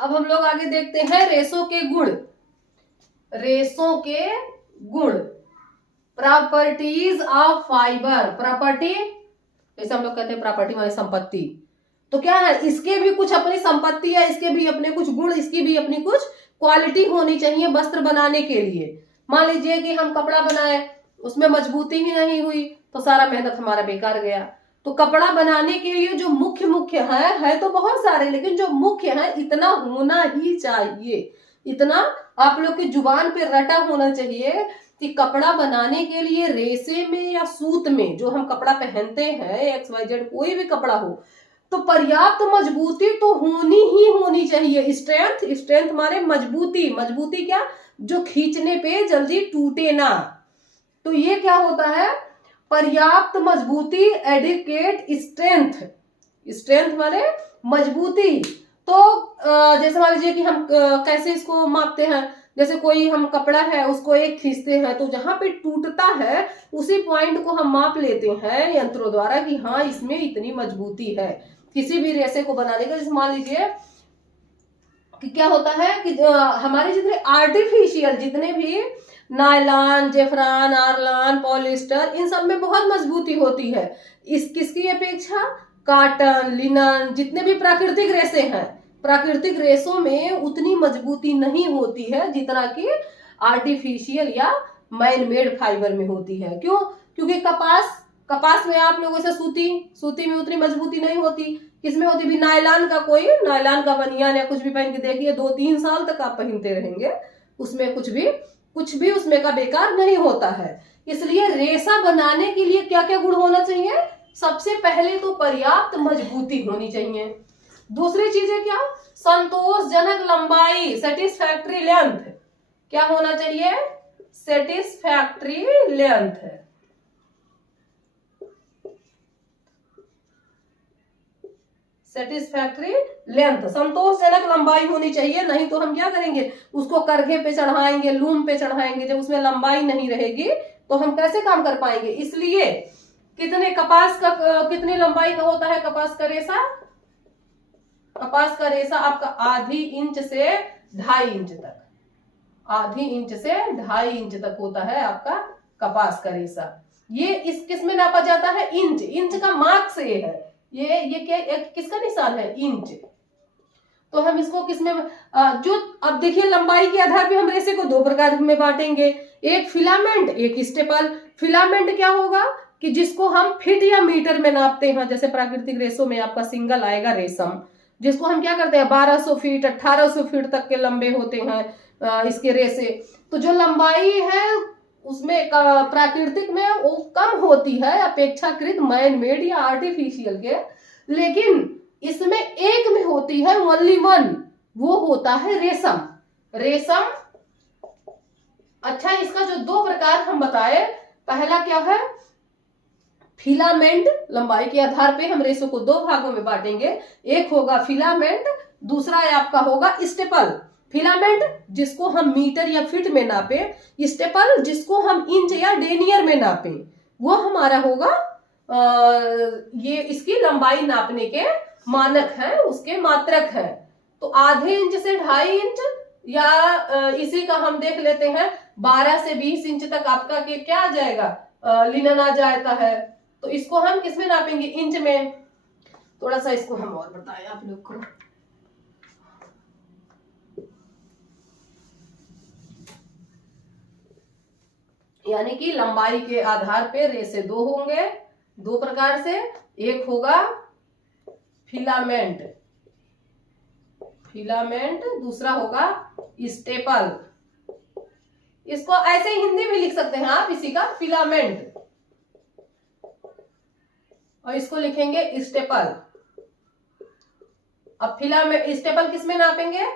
अब हम लोग आगे देखते हैं रेशों के गुण। रेशों के गुण, प्रॉपर्टीज ऑफ फाइबर। प्रॉपर्टी जैसे हम लोग कहते हैं प्रॉपर्टी माने संपत्ति, तो क्या है, इसके भी कुछ अपनी संपत्ति है, इसके भी अपने कुछ गुण, इसकी भी अपनी कुछ क्वालिटी होनी चाहिए वस्त्र बनाने के लिए। मान लीजिए कि हम कपड़ा बनाए, उसमें मजबूती ही नहीं हुई तो सारा मेहनत हमारा बेकार गया। तो कपड़ा बनाने के लिए जो मुख्य मुख्य है तो बहुत सारे, लेकिन जो मुख्य है इतना होना ही चाहिए, इतना आप लोग की जुबान पे रटा होना चाहिए कि कपड़ा बनाने के लिए रेशे में या सूत में जो हम कपड़ा पहनते हैं, XYZ कोई भी कपड़ा हो, तो पर्याप्त मजबूती तो होनी ही होनी चाहिए। स्ट्रेंथ, स्ट्रेंथ माने मजबूती, मजबूती क्या, जो खींचने पे जल्दी टूटे ना। तो ये क्या होता है, पर्याप्त मजबूती, एडिकेट स्ट्रेंथ। स्ट्रेंथ माने मजबूती। तो जैसे मान लीजिए कि हम कैसे इसको मापते हैं, जैसे कोई हम कपड़ा है उसको एक खींचते हैं तो जहां पे टूटता है उसी पॉइंट को हम माप लेते हैं यंत्रों द्वारा कि हाँ इसमें इतनी मजबूती है किसी भी रेशे को बनाने का। जैसे मान लीजिए कि क्या होता है कि हमारे जितने आर्टिफिशियल जितने भी नायलॉन, जेफरान, आर्लान, पॉलिस्टर, इन सब में बहुत मजबूती होती है। इस किसकी अपेक्षा, कॉटन, लिनन, जितने भी प्राकृतिक रेशे हैं, प्राकृतिक रेशों में उतनी मजबूती नहीं होती है जितना कि आर्टिफिशियल या मैन मेड फाइबर में होती है। क्यों? क्योंकि कपास में आप लोगों से सूती में उतनी मजबूती नहीं होती। किसमें होती भी, नायलॉन का बनियान या कुछ भी पहन के देखिए 2-3 साल तक आप पहनते रहेंगे, उसमें कुछ भी उसमें का बेकार नहीं होता है। इसलिए रेशा बनाने के लिए क्या क्या गुण होना चाहिए, सबसे पहले तो पर्याप्त मजबूती होनी चाहिए। दूसरी चीज है क्या, संतोषजनक लंबाई, सेटिस्फैक्ट्री लेंथ। क्या होना चाहिए, सेटिस्फैक्ट्री लेंथ। सेटिस्फैक्ट्री लेंथ, संतोषजनक लंबाई होनी चाहिए, नहीं तो हम क्या करेंगे, उसको करघे पे चढ़ाएंगे, लूम पे चढ़ाएंगे, जब उसमें लंबाई नहीं रहेगी तो हम कैसे काम कर पाएंगे। इसलिए कितनी लंबाई का होता है कपास का रेशा, कपास का रेशा आपका आधी इंच से 2.5 इंच तक, आधी इंच से 2.5 इंच तक होता है आपका कपास का रेशा। ये इस किस में नापा जाता है, इंच। इंच का मार्क से है ये क्या, किसका निशान है, इंच। तो हम इसको किसमें जो, अब देखिए लंबाई के आधार पे हम रेशे को 2 प्रकार में बांटेंगे, एक फिलामेंट, एक स्टेपल। फिलामेंट क्या होगा कि जिसको हम फीट या मीटर में नापते हैं, जैसे प्राकृतिक रेशों में आपका सिंगल आएगा रेशम, जिसको हम क्या करते हैं 1200 फीट 1800 फीट तक के लंबे होते हैं इसके रेशे। तो जो लंबाई है उसमें प्राकृतिक में वो कम होती है अपेक्षाकृत मैन मेड या आर्टिफिशियल के, लेकिन इसमें एक में होती है ओनली वन, वो होता है रेशम। रेशम, अच्छा इसका जो 2 प्रकार हम बताए, पहला क्या है फिलामेंट, लंबाई के आधार पे हम रेशों को 2 भागों में बांटेंगे, एक होगा फिलामेंट, दूसरा आपका होगा स्टेपल। फिलामेंट जिसको हम मीटर या फीट में नापे, स्टेपल जिसको हम इंच या डेनियर में नापे, वो हमारा होगा ये इसकी लंबाई नापने के मानक है, उसके मात्रक है। तो आधे इंच से 2.5 इंच या इसी का हम देख लेते हैं 12 से 20 इंच तक आपका क्या आ जाएगा, लिनन आ जाता है। तो इसको हम किसमें नापेंगे, इंच में। थोड़ा सा इसको हम और बताएं आप लोग को, यानी कि लंबाई के आधार पे रेशे 2 होंगे, 2 प्रकार से। एक होगा फिलामेंट, दूसरा होगा स्टेपल। इसको ऐसे हिंदी में लिख सकते हैं आप इसी का, फिलामेंट, और इसको लिखेंगे स्टेपल। अब फिलामेंट स्टेपल किसमें नापेंगे,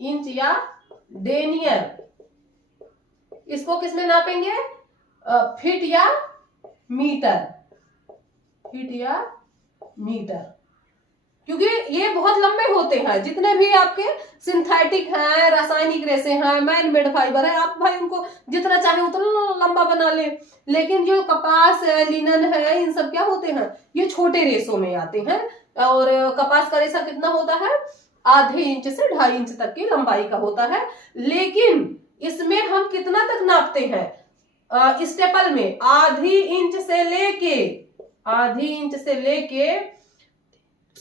इंच या डेनियर। इसको किसमें नापेंगे, फीट या मीटर, क्योंकि ये बहुत लंबे होते हैं। जितने भी आपके सिंथेटिक हैं, रासायनिक रेशे हैं, मैन मेड फाइबर है, आप भाई उनको जितना चाहे उतना लंबा बना ले। लेकिन जो कपास है, लिनन है, इन सब क्या होते हैं, ये छोटे रेशों में आते हैं, और कपास का रेशा कितना होता है, आधे इंच से 2.5 इंच तक की लंबाई का होता है। लेकिन इसमें हम कितना तक नापते हैं, स्टेपल में आधी इंच से लेके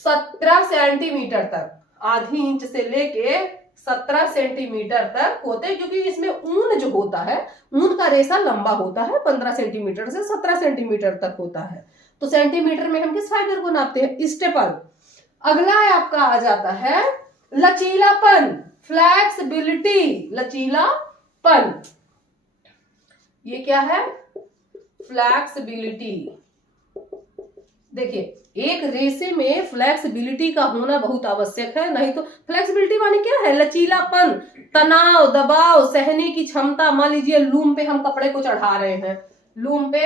17 सेंटीमीटर तक, आधी इंच से लेके 17 सेंटीमीटर तक होते हैं, क्योंकि इसमें ऊन जो होता है, ऊन का रेशा लंबा होता है, 15 सेंटीमीटर से 17 सेंटीमीटर तक होता है। तो सेंटीमीटर में हम किस फाइबर को नापते हैं, स्टेपल। अगला है आपका आ जाता है लचीलापन, फ्लेक्सिबिलिटी, लचीलापन। ये क्या है, फ्लेक्सिबिलिटी। देखिए एक रेशे में फ्लेक्सिबिलिटी का होना बहुत आवश्यक है, नहीं तो फ्लेक्सिबिलिटी माने क्या है, लचीलापन, तनाव, दबाव सहने की क्षमता। मान लीजिए लूम पे हम कपड़े को चढ़ा रहे हैं, लूम पे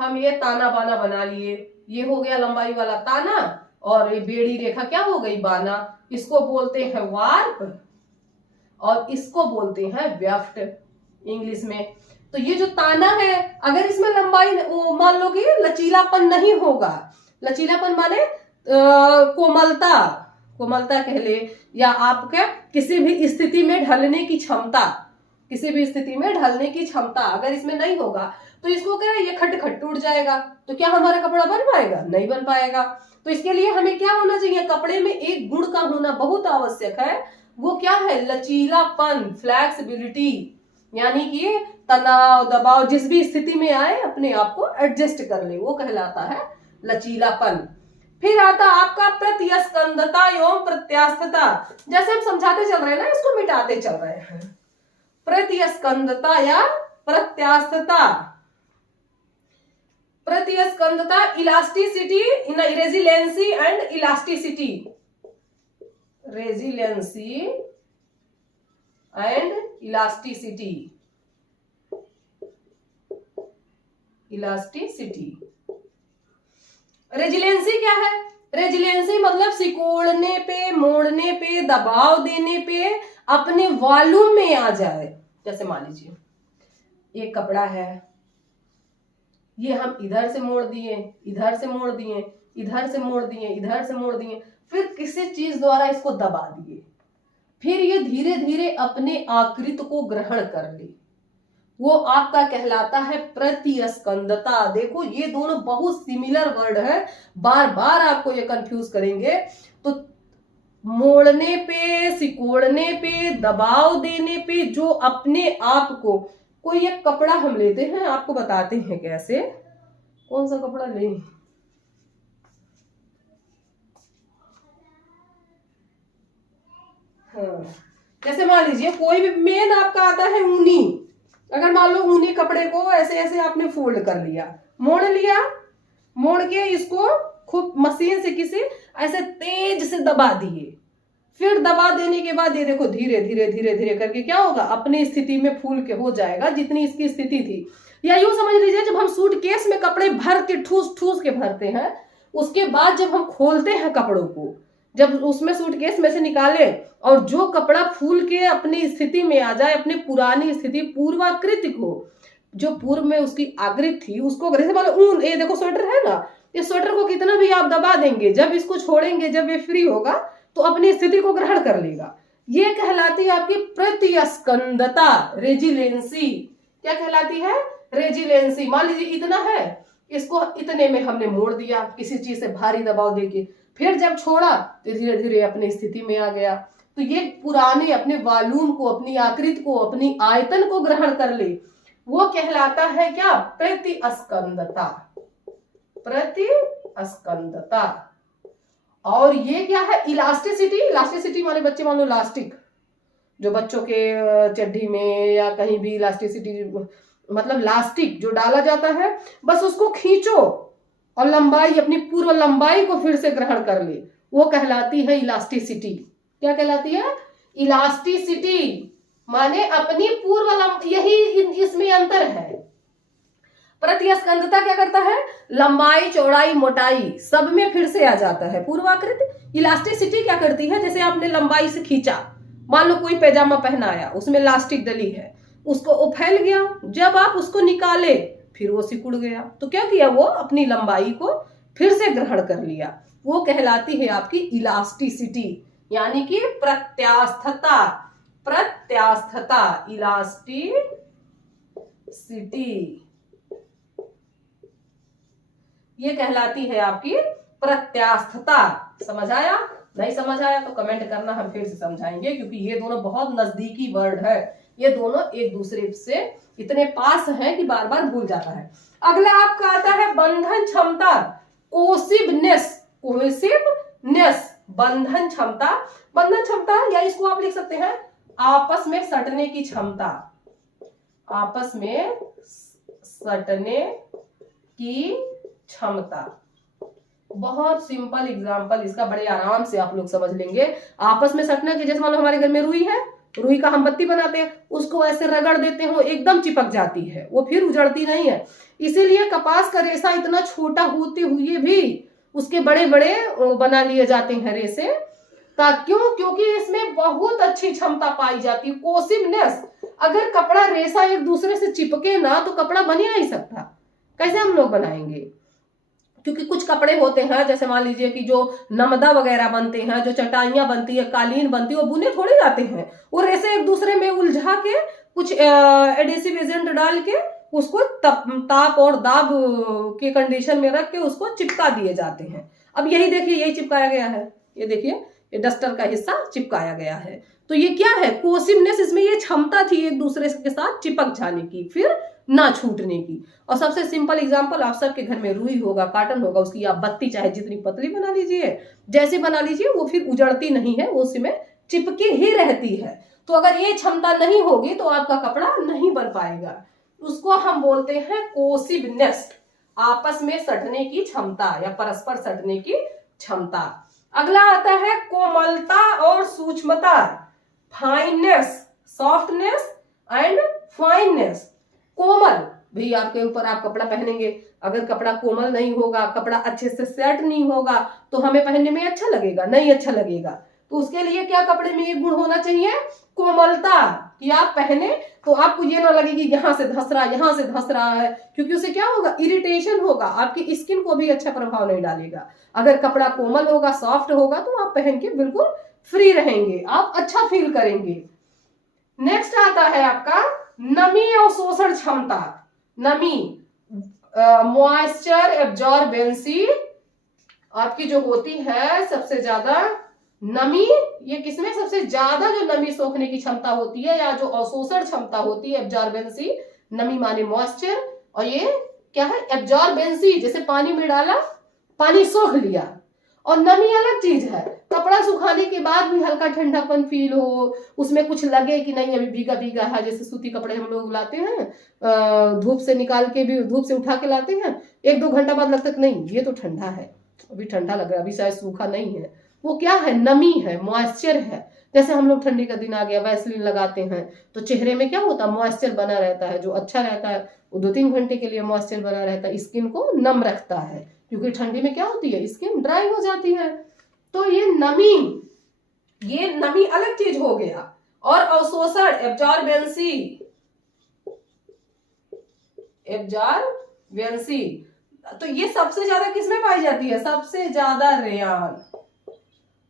हम ये ताना बाना बना लिए, ये हो गया लंबाई वाला ताना, और ये बेड़ी रेखा क्या हो गई, बाना। इसको बोलते हैं वार्प और इसको बोलते हैं वेफ्ट इंग्लिश में। तो ये जो ताना है, अगर इसमें लंबाई मान लो कि लचीलापन नहीं होगा, लचीलापन माने कोमलता कह ले, या आपके किसी भी स्थिति में ढलने की क्षमता, अगर इसमें नहीं होगा तो इसको क्या है, ये खट टूट जाएगा। तो क्या हमारा कपड़ा बन पाएगा, नहीं बन पाएगा। तो इसके लिए हमें क्या होना चाहिए, कपड़े में एक गुण का होना बहुत आवश्यक है, वो क्या है, लचीलापन, फ्लेक्सिबिलिटी, यानी कि तनाव दबाव जिस भी स्थिति में आए अपने आप को एडजस्ट कर ले, वो कहलाता है लचीलापन। फिर आता आपका प्रत्यस्कंदता एवं प्रत्यास्थता। जैसे हम समझाते चल रहे हैं ना, इसको मिटाते चल रहे हैं। प्रत्यस्कंदता या प्रत्यास्थता, प्रत्यस्कंदता, elasticity, resiliency and elasticity, resiliency and elasticity, resiliency क्या है, रेजिलेंसी मतलब सिकोड़ने पे, मोड़ने पे, दबाव देने पे अपने वॉल्यूम में आ जाए। जैसे मान लीजिए एक कपड़ा है, ये हम इधर से मोड़ दिए, इधर से मोड़ दिए, इधर से मोड़ दिए, इधर से मोड़ दिए, फिर किसी चीज द्वारा इसको दबा दिए, फिर ये धीरे धीरे अपने आकृति को ग्रहण कर ले, वो आपका कहलाता है प्रतिस्कंदता। देखो ये दोनों बहुत सिमिलर वर्ड है, बार बार आपको ये कंफ्यूज करेंगे। तो मोड़ने पे, सिकोड़ने पे, दबाव देने पे जो अपने आप को, कोई एक कपड़ा हम लेते हैं, आपको बताते हैं कैसे, कौन सा कपड़ा लें, हाँ, जैसे मान लीजिए कोई भी मेन आपका आता है ऊनी। अगर मान लो ऊनी कपड़े को ऐसे ऐसे आपने फोल्ड कर लिया, मोड़ के इसको खूब मशीन से किसी ऐसे तेज से दबा दिए, फिर दबा देने के बाद ये देखो धीरे धीरे धीरे धीरे करके क्या होगा, अपनी स्थिति में फूल के हो जाएगा जितनी इसकी स्थिति थी। या यूं समझ लीजिए जब हम सूटकेस में कपड़े भर के ठूस ठूस के भरते हैं, उसके बाद जब हम खोलते हैं कपड़ों को, जब उसमें सूटकेस में से निकाले और जो कपड़ा फूल के अपनी स्थिति में आ जाए, अपनी पुरानी स्थिति, पूर्वाकृति को, जो पूर्व में उसकी आकृति थी उसको, जैसे मान लो ऊन, ये देखो स्वेटर है ना, इस स्वेटर को कितना भी आप दबा देंगे, जब इसको छोड़ेंगे, जब ये फ्री होगा तो अपनी स्थिति को ग्रहण कर लेगा। ये कहलाती है आपकी प्रतिस्कंदता, रेजिलेंसी। क्या कहलाती है, रेजिलेंसी। मान लीजिए इतना है, इसको इतने में हमने मोड़ दिया किसी चीज से भारी दबाव देके, फिर जब छोड़ा तो धीरे धीरे अपनी स्थिति में आ गया। तो ये पुराने अपने वॉल्यूम को, अपनी आकृति को, अपनी आयतन को ग्रहण कर ले, वो कहलाता है क्या, प्रतिस्कंदता, प्रतिस्कंदता। और ये क्या है, इलास्टिसिटी। इलास्टिसिटी माने बच्चे मान लो इलास्टिक, जो बच्चों के चड्डी में या कहीं भी इलास्टिसिटी मतलब इलास्टिक जो डाला जाता है, बस उसको खींचो और लंबाई, अपनी पूर्व लंबाई को फिर से ग्रहण कर ले, वो कहलाती है इलास्टिसिटी। क्या कहलाती है, इलास्टिसिटी माने अपनी पूर्व लंबाई, यही इसमें अंतर है। प्रतिस्कंदता क्या करता है, लंबाई, चौड़ाई, मोटाई सब में फिर से आ जाता है पूर्वाकृति। इलास्टिसिटी क्या करती है, जैसे आपने लंबाई से खींचा, मान लो कोई पैजामा पहनाया, उसमें इलास्टिक डली है, उसको वो फैल गया, जब आप उसको निकाले फिर वो सिकुड़ गया, तो क्या किया, वो अपनी लंबाई को फिर से ग्रहण कर लिया। वो कहलाती है आपकी इलास्टिसिटी, यानी कि प्रत्यास्थता, प्रत्यास्थता, इलास्टिसिटी, ये कहलाती है आपकी प्रत्यास्थता। समझ आया? नहीं समझ आया तो कमेंट करना, हम फिर से समझाएंगे, क्योंकि ये दोनों बहुत नजदीकी वर्ड है, ये दोनों एक दूसरे से इतने पास हैं कि बार बार भूल जाता है। अगला आपका आता है बंधन क्षमता, कोसिवनेस, कोसिवनेस, बंधन क्षमता। बंधन क्षमता, या इसको आप लिख सकते हैं आपस में सटने की क्षमता, आपस में सटने की क्षमता। बहुत सिंपल एग्जांपल इसका, बड़े आराम से आप लोग समझ लेंगे। आपस में सटना की, जैसे मान लो हमारे घर में रुई है, रुई का हम बत्ती बनाते हैं, उसको ऐसे रगड़ देते हो एकदम चिपक जाती है, वो फिर उजड़ती नहीं है। इसीलिए कपास का रेशा इतना छोटा होते हुए भी उसके बड़े बड़े बना लिए जाते हैं रेशे, क्यों? क्योंकि इसमें बहुत अच्छी क्षमता पाई जाती है, कोसिवनेस। अगर कपड़ा रेशा एक दूसरे से चिपके ना तो कपड़ा बन ही नहीं सकता। कैसे हम लोग बनाएंगे? क्योंकि कुछ कपड़े होते हैं, जैसे मान लीजिए कि जो नमदा वगैरह बनते हैं, जो चटाइयां बनती है, कालीन बनती है, वो बुने थोड़ी जाते हैं, वो रेसे एक दूसरे में उलझा के कुछ एडेसिव एजेंट डाल के उसको ताप और दाब के कंडीशन में रख के उसको चिपका दिए जाते हैं। अब यही देखिए, यही चिपकाया गया है, ये देखिए, ये डस्टर का हिस्सा चिपकाया गया है। तो ये क्या है? कोसिवनेस, इसमें ये क्षमता थी एक दूसरे के साथ चिपक जाने की, फिर ना छूटने की। और सबसे सिंपल एग्जांपल, आप सबके घर में रुई होगा, कॉटन होगा, उसकी आप बत्ती चाहे जितनी पतली बना लीजिए, जैसे बना लीजिए, वो फिर उजड़ती नहीं है, वो उसमें चिपकी ही रहती है। तो अगर ये क्षमता नहीं होगी तो आपका कपड़ा नहीं बन पाएगा। उसको हम बोलते हैं कोसिवनेस, आपस में सटने की क्षमता या परस्पर सटने की क्षमता। अगला आता है कोमलता और सूक्ष्मता, फाइननेस, सॉफ्टनेस एंड फाइननेस। कोमल, भाई आपके ऊपर आप कपड़ा पहनेंगे, अगर कपड़ा कोमल नहीं होगा, कपड़ा अच्छे से सेट नहीं होगा, तो हमें पहनने में अच्छा लगेगा? नहीं अच्छा लगेगा। तो उसके लिए क्या कपड़े में ये गुण होना चाहिए? कोमलता, कि आप पहने तो आपको ये ना लगे कि यहाँ से धस रहा, यहाँ से धस रहा है, क्योंकि उससे क्या होगा? इरिटेशन होगा, आपकी स्किन को भी अच्छा प्रभाव नहीं डालेगा। अगर कपड़ा कोमल होगा, सॉफ्ट होगा, तो आप पहन के बिल्कुल फ्री रहेंगे, आप अच्छा फील करेंगे। नेक्स्ट आता है आपका नमी और शोषण क्षमता। नमी, मॉइस्चर एब्जॉर्बेंसी आपकी जो होती है सबसे ज्यादा नमी, ये किसमें सबसे ज्यादा जो नमी सोखने की क्षमता होती है, या जो अवशोषण क्षमता होती है, एब्जॉर्बेंसी, नमी माने मॉइस्चर, और ये क्या है? एब्जॉर्बेंसी, जैसे पानी में डाला, पानी सोख लिया। और नमी अलग चीज है, कपड़ा सुखाने के बाद भी हल्का ठंडापन फील हो, उसमें कुछ लगे कि नहीं अभी भीगा भीगा है, जैसे सूती कपड़े हम लोग लाते हैं, धूप से निकाल के भी, धूप से उठा के लाते हैं, 1-2 घंटा बाद लगता है नहीं ये तो ठंडा है, अभी ठंडा लग रहा है, अभी शायद सूखा नहीं है। वो क्या है? नमी है, मॉइस्चर है। जैसे हम लोग ठंडी का दिन आ गया, वैसलीन लगाते हैं तो चेहरे में क्या होता है? मॉइस्चर बना रहता है, जो अच्छा रहता है वो 2-3 घंटे के लिए मॉइस्चर बना रहता है, स्किन को नम रखता है, क्योंकि ठंडी में क्या होती है? स्किन ड्राई हो जाती है। तो ये नमी अलग चीज हो गया। और अवशोषण, एब्जॉर्बेंसी, एब्जॉर्बेंसी, तो ये सबसे ज्यादा किसमें पाई जाती है? सबसे ज्यादा रेयान,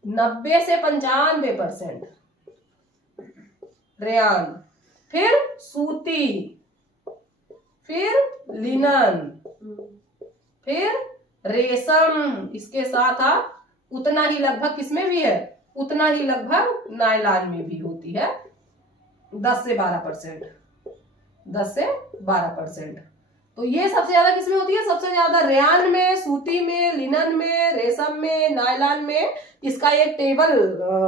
90 से 95% रेयान, फिर सूती, फिर लिनन, फिर रेशम। इसके साथ आप उतना ही लगभग किसमें भी है? उतना ही लगभग नायलॉन में भी होती है, 10 से 12%, 10 से 12%। तो ये सबसे ज्यादा किसमें होती है? सबसे ज्यादा रेयान में, सूती में, लिनन में, रेशम में, नायलॉन में। इसका एक टेबल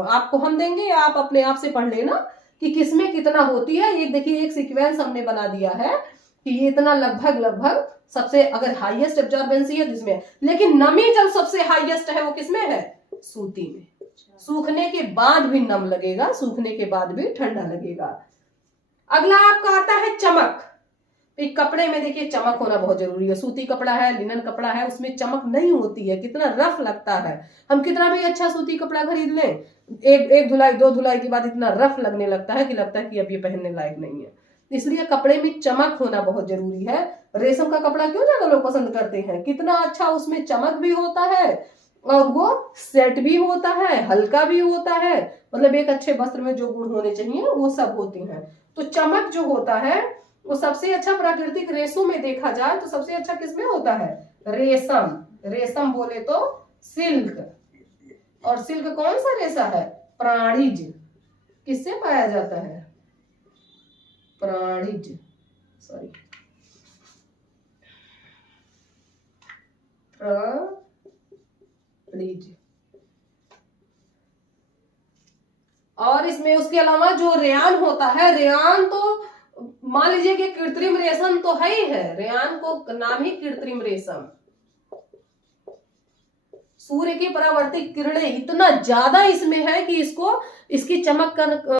आपको हम देंगे, आप अपने आप से पढ़ लेना कि किसमें कितना होती है। एक देखिए, एक सीक्वेंस हमने बना दिया है कि ये इतना लगभग सबसे, अगर हाईएस्ट एब्जॉर्बेंसी है जिसमें, लेकिन नमी जब सबसे हाईएस्ट है वो किसमें है? सूती में। सूखने के बाद भी नम लगेगा, सूखने के बाद भी ठंडा लगेगा। अगला आपका आता है चमक। एक कपड़े में देखिए चमक होना बहुत जरूरी है। सूती कपड़ा है, लिनन कपड़ा है, उसमें चमक नहीं होती है, कितना रफ लगता है। हम कितना भी अच्छा सूती कपड़ा खरीद लें, एक धुलाई 2 धुलाई के बाद इतना रफ लगने लगता है कि अब ये पहनने लायक नहीं है। इसलिए कपड़े में चमक होना बहुत जरूरी है। रेशम का कपड़ा क्यों ज्यादा लोग पसंद करते हैं? कितना अच्छा उसमें चमक भी होता है और वो सेट भी होता है, हल्का भी होता है, मतलब एक अच्छे वस्त्र में जो गुण होने चाहिए वो सब होती हैं। तो चमक जो होता है वो सबसे अच्छा प्राकृतिक रेशों में देखा जाए तो सबसे अच्छा किसमें होता है? रेशम। रेशम बोले तो सिल्क, और सिल्क कौन सा रेशा है? प्राणिज। किससे पाया जाता है? प्राणिज, सॉरी प्राणिज। और इसमें उसके अलावा जो रेयान होता है, रेयान तो मान लीजिए कि कृत्रिम रेशम तो है ही है, रेयान को नाम ही कृत्रिम रेशम। सूर्य की परावर्तित किरणें इतना ज्यादा इसमें है कि इसको इसकी चमक कर